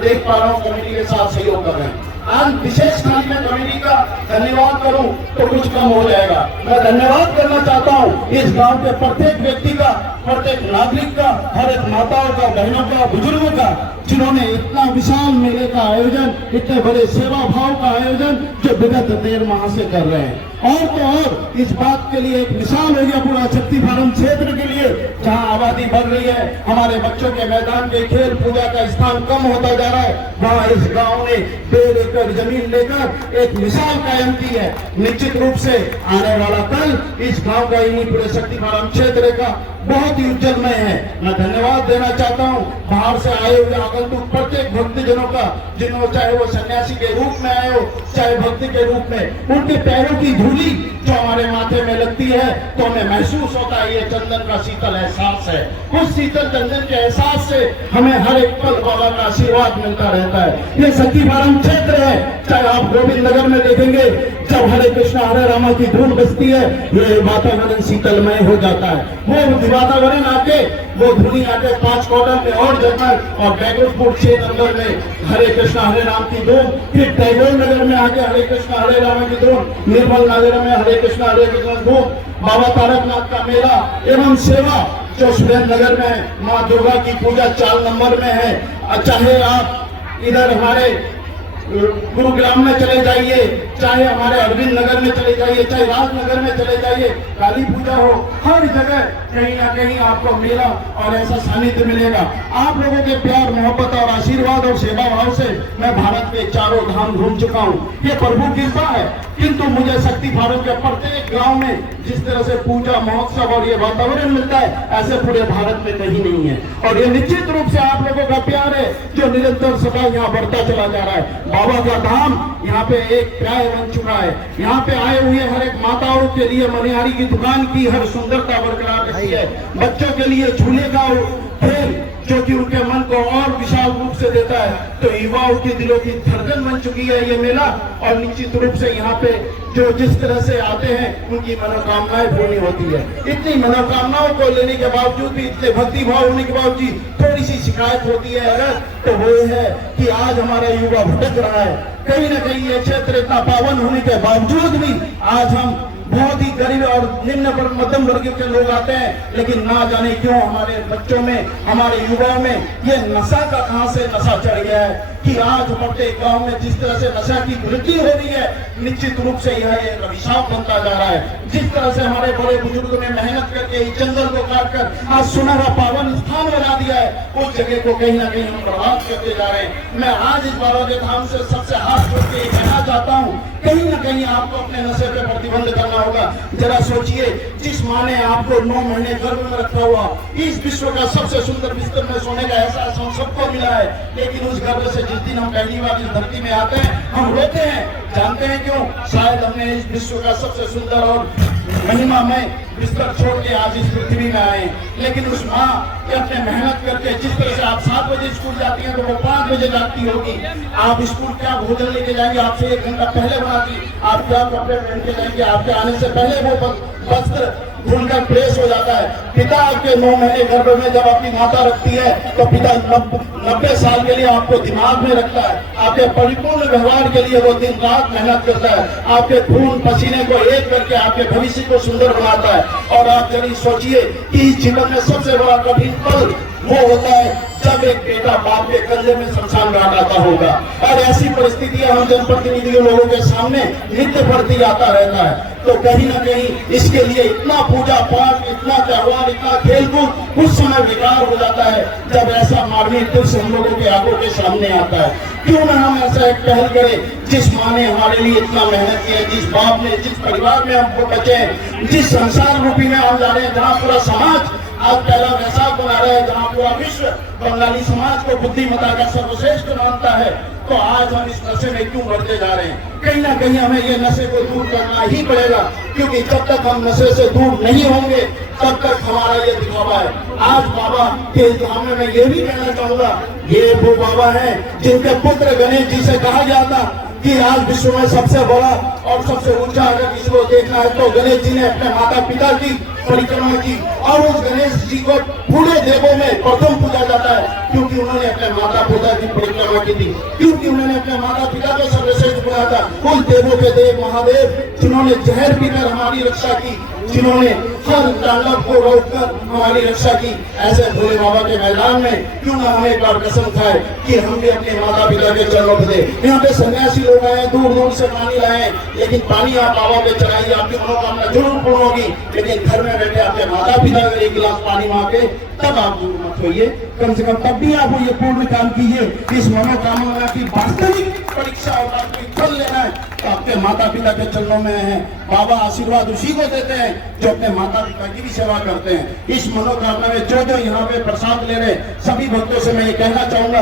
देख पा रहा हूँ कमेटी के साथ सहयोग कर रहे हैं। आज विशेष खाली में कमेटी का धन्यवाद करूं तो कुछ कम हो जाएगा। मैं धन्यवाद करना चाहता हूं इस गांव के प्रत्येक व्यक्ति का, प्रत्येक नागरिक का, हर एक माताओं का, बहनों का, बुजुर्गों का, जिन्होंने इतना विशाल मेले का आयोजन, इतने बड़े सेवा भाव का आयोजन जो विगत 1.5 माह से कर रहे हैं। और तो और इस बात के लिए एक मिसाल हो गया पूरा शक्ति फार्म क्षेत्र के लिए, जहां आबादी बढ़ रही है, हमारे बच्चों के मैदान के खेल पूजा का स्थान कम होता जा रहा है, वहां इस गांव ने 1.5 एकड़ जमीन लेकर एक मिसाल कायम की है। निश्चित रूप से आने वाला कल इस गांव का, इन्हीं पूरे शक्ति फार्म क्षेत्र का बहुत ही उज्जवलमय है। मैं धन्यवाद देना चाहता हूं बाहर से आए हुए आगंतुक प्रत्येक भक्तजनों का, जिन्होंने चाहे वो सन्यासी के रूप में आए हो, चाहे भक्ति के रूप में, उनके पैरों की धूली जो हमारे माथे में लगती है तो हमें महसूस होता है ये चंदन का शीतल एहसास है। उस शीतल चंदन के एहसास से हमें हर एक पल बाबा का आशीर्वाद मिलता रहता है। ये शक्ति फार्म क्षेत्र है, चाहे आप गोविंद नगर में देखेंगे, जब हरे कृष्णा हरे रामा की धूम बजती है, ये वातावरण शीतलमय हो जाता है। वो वातावरण आके, वो धुनी आके 5 क्वार्टर में और जगह, और बैगलपुर 6 नंबर में हरे कृष्णा हरे राम की धूम, फिर टैगोर नगर में आके हरे कृष्णा हरे राम की धूम, निर्मल नगर में हरे कृष्णा हरे कृष्ण धूम, बाबा तारकनाथ का मेला एवं सेवा जो सुरेंद्र नगर में माँ दुर्गा की पूजा 4 नंबर में है। चाहे आप इधर हमारे गुरुग्राम में चले जाइए, चाहे हमारे अरविंद नगर में चले जाइए, चाहे राजनगर में चले जाइए, काली पूजा हो, हर जगह कहीं ना कहीं आपको मेला और ऐसा सानिध्य मिलेगा। आप लोगों के प्यार, मोहब्बत और आशीर्वाद और सेवा भाव से मैं भारत के चारों धाम घूम चुका हूँ। ये प्रभु कृपा है, किंतु मुझे शक्ति फार्म के प्रत्येक गांव में जिस तरह से पूजा महोत्सव और ये वातावरण मिलता है, ऐसे पूरे भारत में कहीं नहीं है। और ये निश्चित रूप से आप लोगों का प्यार है जो निरंतर सदा यहाँ बढ़ता चला जा रहा है। बाबा का धाम यहाँ पे एक प्राय बन चुका है। यहाँ पे आए हुए हर एक माताओं के लिए मनिहारी की दुकान की हर सुंदरता बरकरार रही है। बच्चों के लिए झूले का खेल जो कि उनके मन को और विशाल रूप से देता है, तो युवाओं के दिलों की धड़कन बन चुकी है ये मेला। और निश्चित रूप से यहाँ पे जो जिस तरह से आते हैं उनकी मनोकामनाएं पूरी होती है। इतनी मनोकामनाओं को लेने के बावजूद भी, इतने भक्ति भाव होने के बावजूद थोड़ी सी शिकायत होती है अगर, तो वो है कि आज हमारा युवा भटक रहा है। कहीं ना कहीं ये क्षेत्र इतना पावन होने के बावजूद भी आज हम बहुत ही गरीब और निम्न मध्यम वर्ग के लोग आते हैं, लेकिन ना जाने क्यों हमारे बच्चों में, हमारे युवाओं में ये नशा का कहां से नशा चढ़ गया है कि आज प्रत्येक गांव में जिस तरह से नशा की वृद्धि हो रही है, निश्चित रूप से यह एक अभिशाप बनता जा रहा है। जिस तरह से हमारे बड़े बुजुर्गों ने मेहनत करके इस जंगल को काटकर आज सुनहरा पावन स्थान बना दिया है, उस जगह को कहीं ना कहीं हम बर्बाद करते जा रहे हैं। मैं आज इस बाबा के धाम से सबसे हाथ जोड़ के कहना चाहता हूँ, कहीं ना कहीं आपको अपने नशे पे प्रतिबंध करना होगा। जरा सोचिए, जिस माँ ने आपको 9 महीने गर्भ में रखा हुआ, इस विश्व का सबसे सुंदर बिस्तर में सोने का एहसास हम सबको मिला है, लेकिन उस गर्भ से जिस दिन हम पहली बार इस धरती में आते हैं हम रोते हैं। जानते हैं क्यों? शायद हमने इस विश्व का सबसे सुंदर और महिमा में बिस्तर छोड़ के आज इस पृथ्वी में आए, लेकिन उस माँ के अपने मेहनत करके, जिस तरह से आप 7 बजे स्कूल जाती हैं तो वो 5 बजे जाती होगी, आप स्कूल क्या भोजन लेके जाएंगे, आपसे 1 घंटा पहले बनाती, आप क्या कपड़े पहन के जाएंगे, आपके आने से पहले वो वस्त्र धुलकर प्रेस हो जाता है। पिता आपके 9 महीने गर्भ में जब आपकी माता रखती है तो पिता 90 साल के लिए आपको दिमाग में रखता है, आपके परिपूर्ण व्यवहार के लिए वो दिन रात मेहनत करता है, आपके खून पसीने को एक करके आपके भविष्य को सुंदर बनाता है। और आप जरूर सोचिए कि इस जीवन में सबसे बड़ा कठिन पल वो होता है जब एक बेटा बाप के कंधे में शमशान घाट आता होगा। और ऐसी परिस्थितियां हम जनप्रतिनिधियों लोगों के सामने नित्य बढ़ती आता रहता है। तो कहीं ना कहीं इसके लिए इतना पूजा पाठ, इतना त्योहार, इतना खेलकूद उस समय बेकार हो जाता है जब ऐसा मानवीय दृश्य हम लोगों के आंखों के सामने आता है। क्यों ना हम ऐसा एक पहल करें, जिस माँ ने हमारे लिए इतना मेहनत की है, जिस बाप ने, जिस परिवार में हमको बचे हैं, जिस संसार रूपी में हम जा रहे हैं, जहाँ पूरा समाज आज पहला वैसाख बना रहे हैं, जहाँ पूरा विश्व बंगाली समाज को बुद्धिमत्ता का सर्वश्रेष्ठ मानता है, तो आज हम इस नशे में क्यों बढ़ते जा रहे हैं? कहीं ना कहीं हमें ये नशे को दूर करना ही पड़ेगा, क्योंकि जब तक हम नशे से दूर नहीं होंगे तब तक हमारा ये दिखावा है। आज बाबा के सामने मैं ये भी कहना चाहूंगा, ये वो बाबा है जिनके पुत्र गणेश जी से कहा गया था कि आज विश्व में सबसे बड़ा और सबसे ऊंचा अगर किसी को देखना है तो गणेश जी ने अपने माता पिता की परिक्रमा की, और उस गणेश जी को पूरे देवों में प्रथम पूजा जाता है क्योंकि उन्होंने अपने माता पिता की परिक्रमा की थी, क्योंकि उन्होंने अपने माता पिता को सर्वश्रेष्ठ बनाया था। उस देवों के देव महादेव जिन्होंने जहर पीकर हमारी रक्षा की, जिन्होंने हर तांडव को रोककर हमारी रक्षा की, ऐसे भोले बाबा के मैदान में क्यों ना हमें एक बार कसम खाए कि हम भी अपने माता पिता के चरणों पर दे। यहाँ पे सन्यासी लोग आए, दूर दूर से पानी लाए, लेकिन पानी आप बाबा पे चढ़ाइए, आपकी मनोकामना जरूर पूर्ण होगी, लेकिन घर में बैठे आपके माता पिता अगर एक गिलास पानी मांगे तब आप दूर मत होइए, कम से कम तब भी आप ये पूर्ण काम कीजिए। इस मनोकामना की वास्तविक परीक्षा और वास्तविक फल लेना है तो आपके माता पिता के चरणों में है। बाबा आशीर्वाद उसी को देते हैं जो अपने माता पिता की भी सेवा करते हैं। इस मनोकामना में जो यहाँ पे प्रसाद ले रहे सभी भक्तों से मैं ये कहना चाहूंगा,